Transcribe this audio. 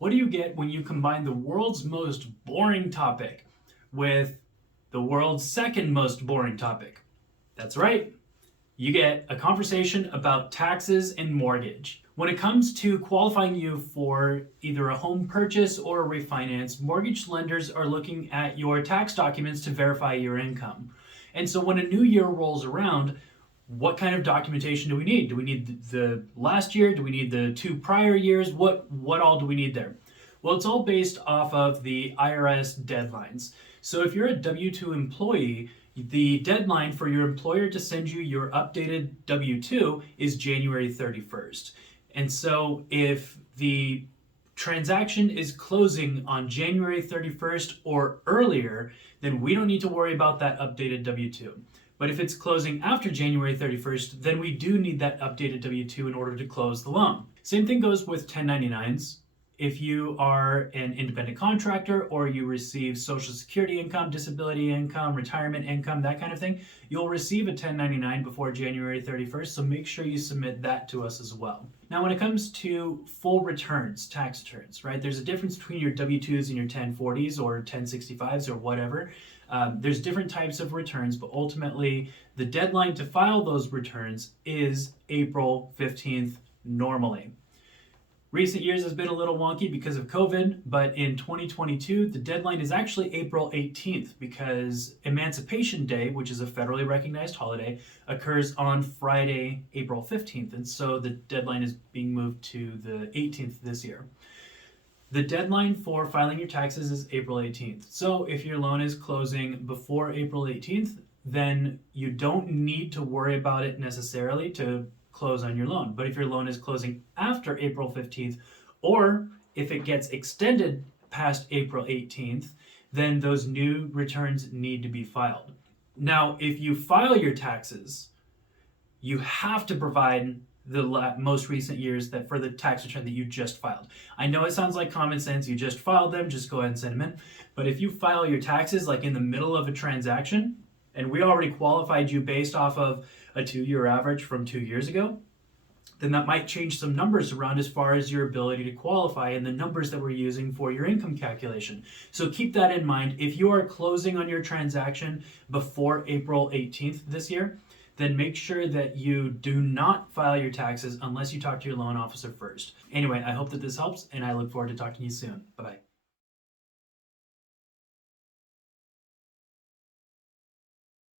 What do you get when you combine the world's most boring topic with the world's second most boring topic? That's right, you get a conversation about taxes and mortgage. When it comes to qualifying you for either a home purchase or a refinance, mortgage lenders are looking at your tax documents to verify your income. And so when a new year rolls around, what kind of documentation do we need? Do we need the last year? Do we need the two prior years? What all do we need there? Well, it's all based off of the IRS deadlines. So if you're a W-2 employee, the deadline for your employer to send you your updated W-2 is January 31st. And so if the transaction is closing on January 31st or earlier, then we don't need to worry about that updated W-2. But if it's closing after January 31st, then we do need that updated W-2 in order to close the loan. Same thing goes with 1099s. If you are an independent contractor or you receive Social Security income, disability income, retirement income, that kind of thing, you'll receive a 1099 before January 31st, so make sure you submit that to us as well. Now, when it comes to full returns, tax returns, right, there's a difference between your W-2s and your 1040s or 1065s or whatever. There's different types of returns, but ultimately the deadline to file those returns is April 15th normally. Recent years has been a little wonky because of COVID, but in 2022, the deadline is actually April 18th because Emancipation Day, which is a federally recognized holiday, occurs on Friday, April 15th. And so the deadline is being moved to the 18th this year. The deadline for filing your taxes is April 18th. So if your loan is closing before April 18th, then you don't need to worry about it necessarily to close on your loan. But if your loan is closing after April 15th, or if it gets extended past April 18th, then those new returns need to be filed. Now, if you file your taxes, you have to provide the most recent years that for the tax return that you just filed. I know it sounds like common sense, you just filed them, just go ahead and send them in. But if you file your taxes like in the middle of a transaction, and we already qualified you based off of a 2-year average from 2 years ago, then that might change some numbers around as far as your ability to qualify and the numbers that we're using for your income calculation. So keep that in mind. If you are closing on your transaction before April 18th this year, then make sure that you do not file your taxes unless you talk to your loan officer first. Anyway, I hope that this helps, and I look forward to talking to you soon. Bye-bye.